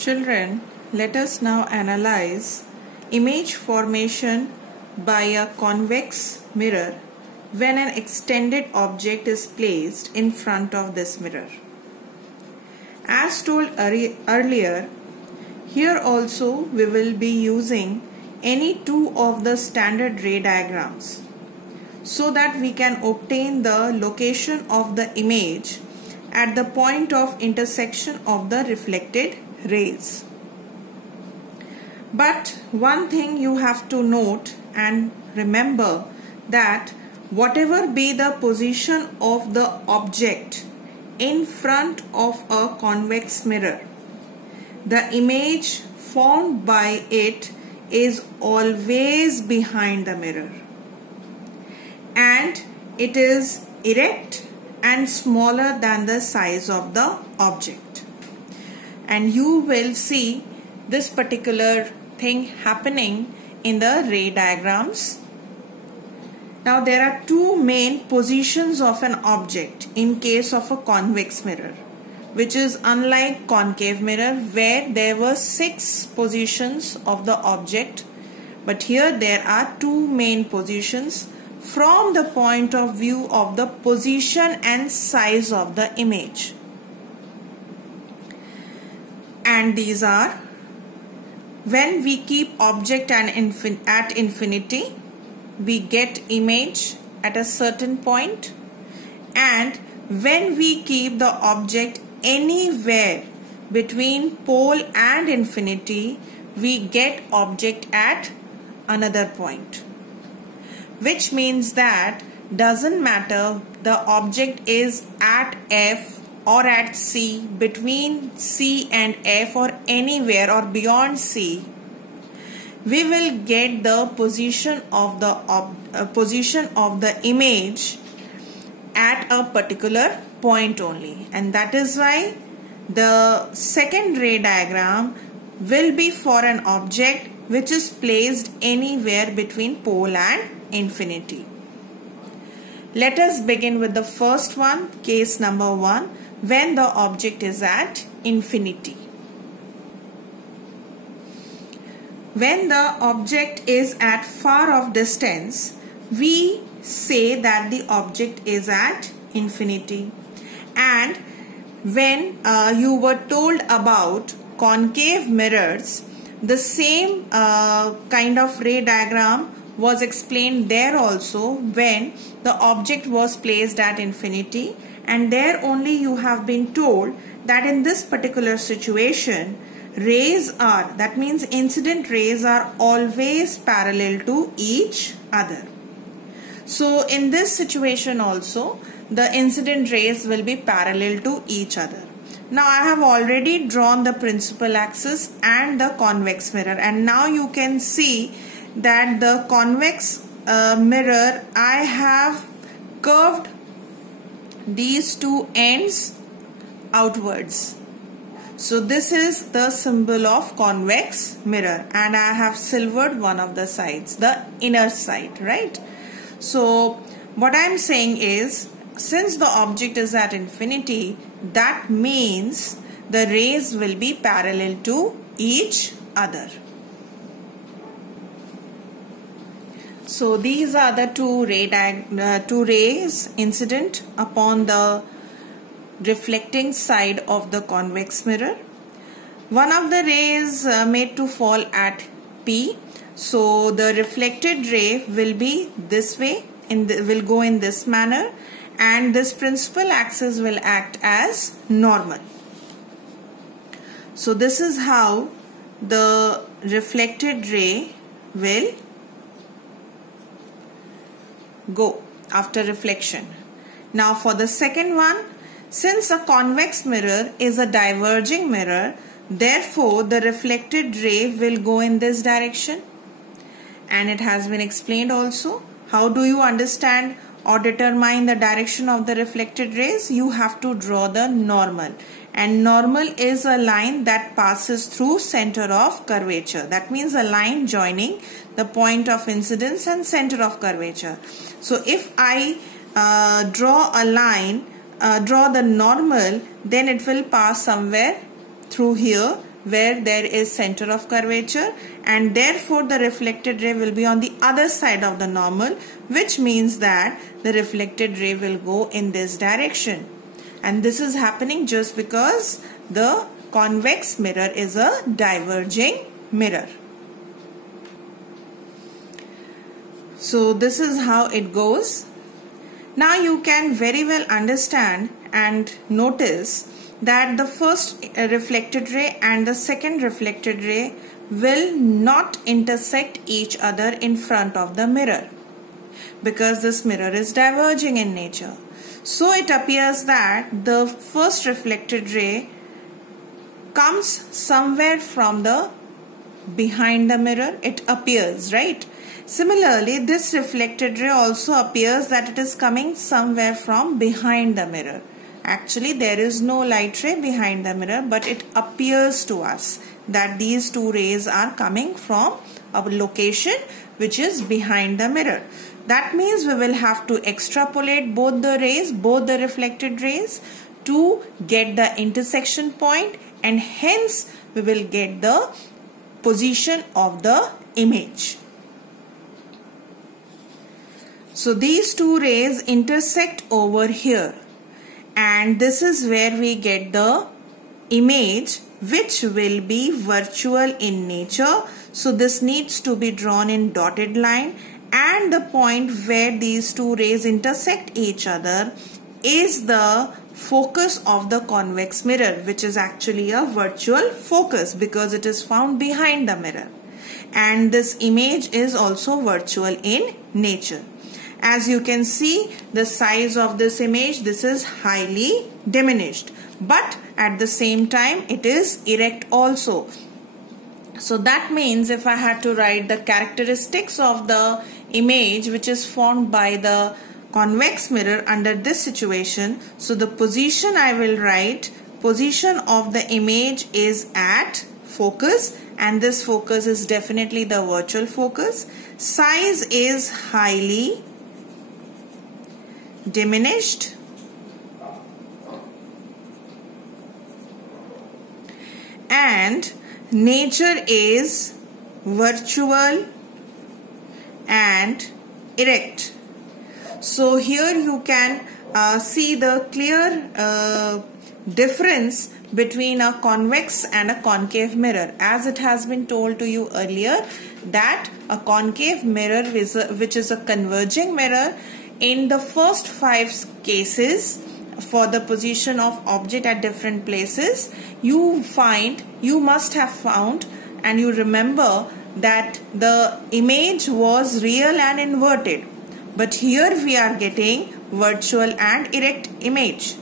Children, let us now analyze image formation by a convex mirror when an extended object is placed in front of this mirror. As told earlier, here also we will be using any two of the standard ray diagrams so that we can obtain the location of the image at the point of intersection of the reflected rays. But one thing you have to note and remember that whatever be the position of the object in front of a convex mirror, the image formed by it is always behind the mirror, and it is erect and smaller than the size of the object. And you will see this particular thing happening in the ray diagrams. Now there are two main positions of an object in case of a convex mirror, which is unlike concave mirror where there were 6 positions of the object, but here there are two main positions from the point of view of the position and size of the image. And these are: when we keep object at infinity, we get image at a certain point, and when we keep the object anywhere between pole and infinity, we get object at another point. Which means that doesn't matter the object is at F or at C, between C and F or anywhere or beyond C, we will get the position of the image at a particular point only. And that is why the second ray diagram will be for an object which is placed anywhere between pole and infinity. Let us begin with the first one, case number 1, when the object is at infinity. When the object is at far off distance, we say that the object is at infinity. And when you were told about concave mirrors, the same kind of ray diagram was explained there also when the object was placed at infinity, and there only you have been told that in this particular situation rays are, that means incident rays are always parallel to each other. So in this situation also the incident rays will be parallel to each other. Now I have already drawn the principal axis and the convex mirror, and now you can see that the convex mirror, I have curved these two ends outwards. So this is the symbol of convex mirror, and I have silvered one of the sides, the inner side, right? So what I am saying is, since the object is at infinity, that means the rays will be parallel to each other. So these are the two rays incident upon the reflecting side of the convex mirror. One of the rays made to fall at P, so the reflected ray will be this way, will go in this manner, and this principal axis will act as normal. So this is how the reflected ray will go after reflection. Now for the second one, since a convex mirror is a diverging mirror, therefore the reflected ray will go in this direction, and it has been explained also. How do you understand or determine the direction of the reflected rays? You have to draw the normal, and normal is a line that passes through center of curvature. That means a line joining the point of incidence and center of curvature. So if I draw a line, draw the normal, then it will pass somewhere through here where there is center of curvature, and therefore the reflected ray will be on the other side of the normal, which means that the reflected ray will go in this direction. And this is happening just because the convex mirror is a diverging mirror. So this is how it goes. Now you can very well understand and notice that the first reflected ray and the second reflected ray will not intersect each other in front of the mirror, because this mirror is diverging in nature. So it appears that the first reflected ray comes somewhere from the behind the mirror. It appears, right? Similarly, this reflected ray also appears that it is coming somewhere from behind the mirror. Actually, there is no light ray behind the mirror, but it appears to us that these two rays are coming from a location which is behind the mirror. That means we will have to extrapolate both the rays, both the reflected rays, to get the intersection point, and hence we will get the position of the image. So these two rays intersect over here, and this is where we get the image, which will be virtual in nature. So this needs to be drawn in dotted line, and the point where these two rays intersect each other is the focus of the convex mirror, which is actually a virtual focus because it is found behind the mirror. And this image is also virtual in nature. As you can see, the size of this image, this is highly diminished, but at the same time it is erect also. So that means if I had to write the characteristics of the image which is formed by the convex mirror under this situation, so the position I will write, position of the image is at focus, and this focus is definitely the virtual focus. Size is highly diminished, and nature is virtual and erect. So here you can see the clear difference between a convex and a concave mirror, as it has been told to you earlier that a concave mirror is which is a converging mirror. In the first 5 cases, for the position of object at different places, you must have found and you remember that the image was real and inverted, but here we are getting virtual and erect image.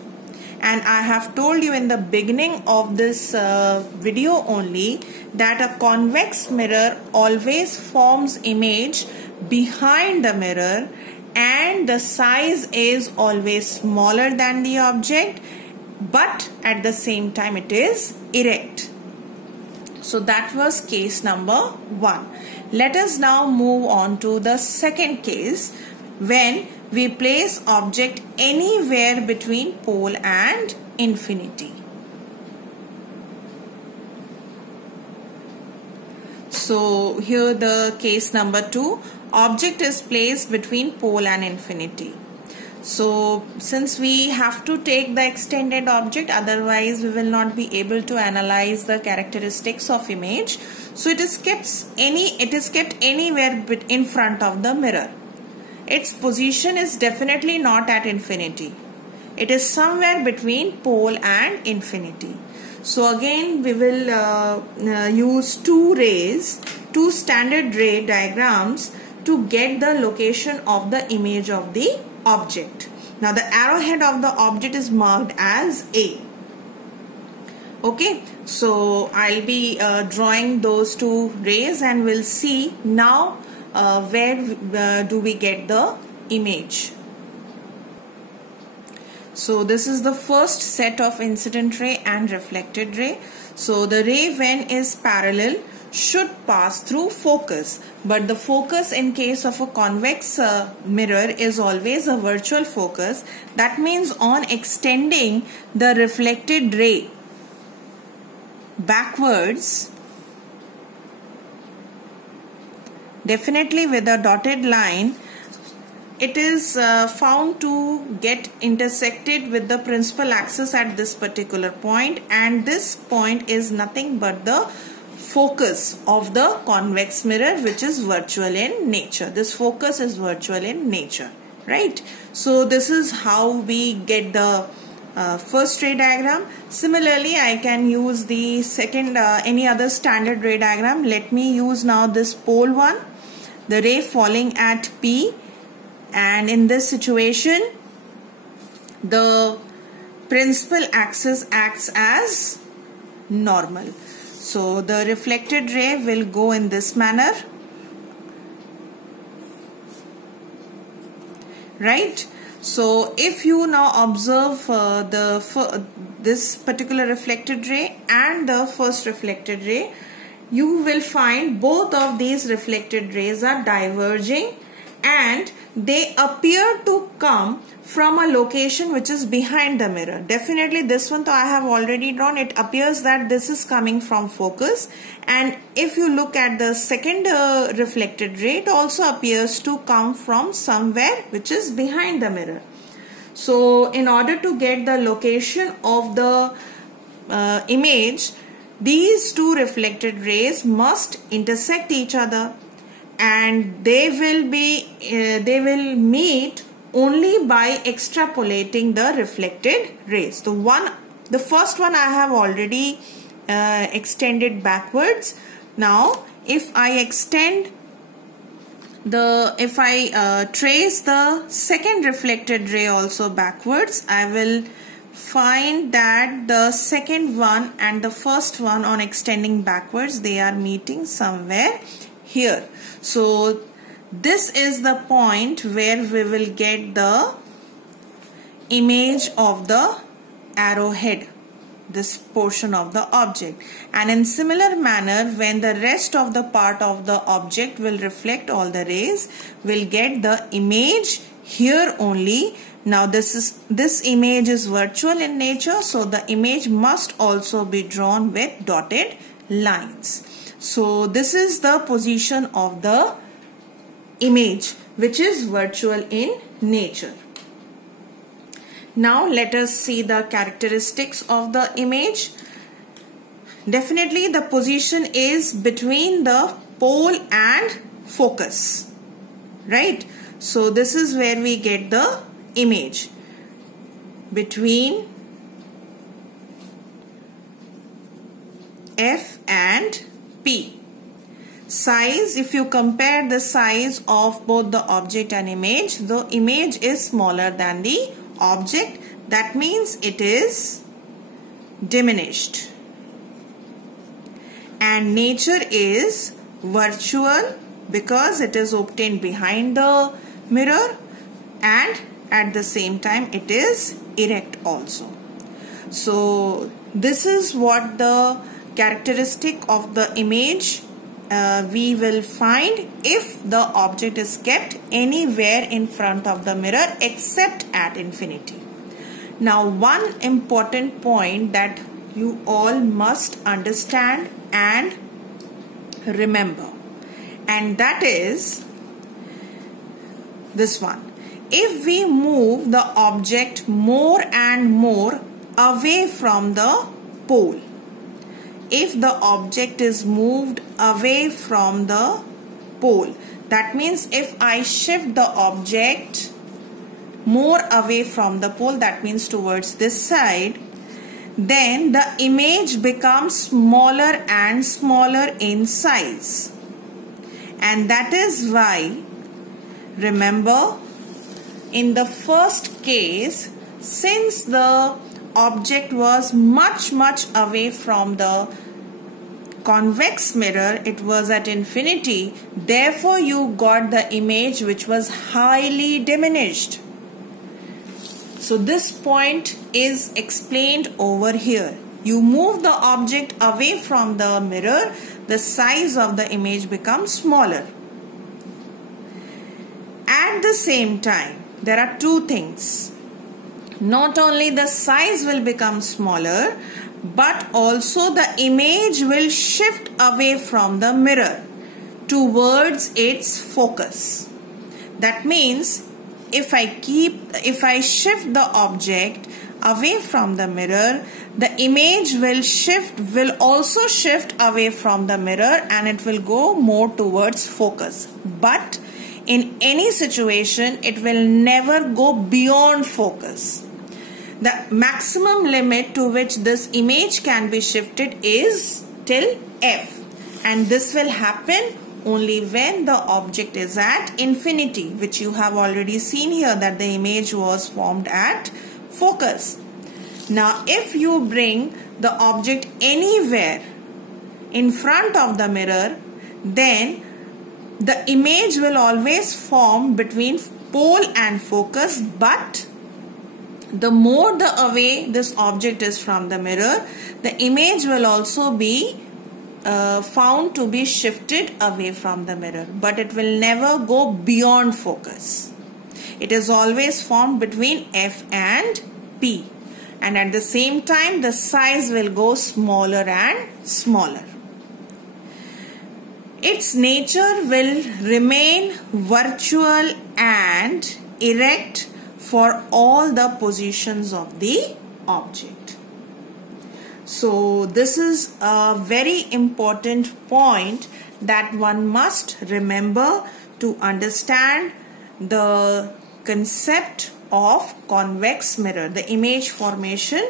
And I have told you in the beginning of this video only that a convex mirror always forms image behind the mirror, and the size is always smaller than the object, but at the same time it is erect. So that was case number 1. Let us now move on to the second case, when we place object anywhere between pole and infinity. So here the case number 2, object is placed between pole and infinity. So since we have to take the extended object, otherwise we will not be able to analyze the characteristics of image. So it is kept anywhere in front of the mirror. Its position is definitely not at infinity. It is somewhere between pole and infinity. So again we will use two standard ray diagrams to get the location of the image of the object. Now the arrowhead of the object is marked as A. Okay, so I'll be drawing those two rays, and we'll see now where do we get the image. So this is the first set of incident ray and reflected ray. So the ray, when is parallel, should pass through focus, but the focus in case of a convex mirror is always a virtual focus. That means on extending the reflected ray, backwards, definitely with a dotted line, it is found to get intersected with the principal axis at this particular point, and this point is nothing but the focus of the convex mirror, which is virtual in nature. This focus is virtual in nature, right? So this is how we get the first ray diagram. Similarly, I can use the second any other standard ray diagram. Let me use now this pole one, the ray falling at P, and in this situation the principal axis acts as normal. So the reflected ray will go in this manner, right? So if you now observe this particular reflected ray and the first reflected ray, you will find both of these reflected rays are diverging and they appear to come from a location which is behind the mirror. Definitely this one, though I have already drawn, it appears that this is coming from focus, and if you look at the second reflected ray, it also appears to come from somewhere which is behind the mirror. So in order to get the location of the image, these two reflected rays must intersect each other, and they will meet only by extrapolating the reflected rays. The first one I have already extended backwards. Now if I trace the second reflected ray also backwards, I will find that the second one and the first one, on extending backwards, they are meeting somewhere here. So this is the point where we will get the image of the arrowhead, this portion of the object. And in similar manner, when the rest of the part of the object will reflect all the rays, we'll get the image here only. Now this image is virtual in nature, so the image must also be drawn with dotted lines. So this is the position of the image which is virtual in nature. Now let us see the characteristics of the image. Definitely the position is between the pole and focus, right? So this is where we get the image, between F and P. Size, if you compare the size of both the object and image, the image is smaller than the object. That means it is diminished. And nature is virtual because it is obtained behind the mirror, and at the same time it is erect also. So this is what the characteristic of the image we will find if the object is kept anywhere in front of the mirror except at infinity. Now one important point that you all must understand and remember, and that is this one. If we move the object more and more away from the pole, if the object is moved away from the pole, that means if I shift the object more away from the pole, that means towards this side, then the image becomes smaller and smaller in size. And that is why, remember, in the first case, since the object was much away from the convex mirror, it was at infinity, therefore you got the image which was highly diminished. So this point is explained over here. You move the object away from the mirror, the size of the image becomes smaller. At the same time, there are two things. Not only the size will become smaller, but also the image will shift away from the mirror towards its focus. That means if I shift the object away from the mirror, the image will also shift away from the mirror and it will go more towards focus. But in any situation, it will never go beyond focus. The maximum limit to which this image can be shifted is till f, and this will happen only when the object is at infinity, which you have already seen here that the image was formed at focus. Now if you bring the object anywhere in front of the mirror, then the image will always form between pole and focus, but the more the away this object is from the mirror, the image will also be found to be shifted away from the mirror, but it will never go beyond focus. It is always formed between f and p, and at the same time the size will go smaller and smaller. Its nature will remain virtual and erect for all the positions of the object. So this is a very important point that one must remember to understand the concept of convex mirror, the image formation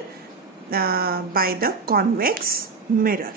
by the convex mirror.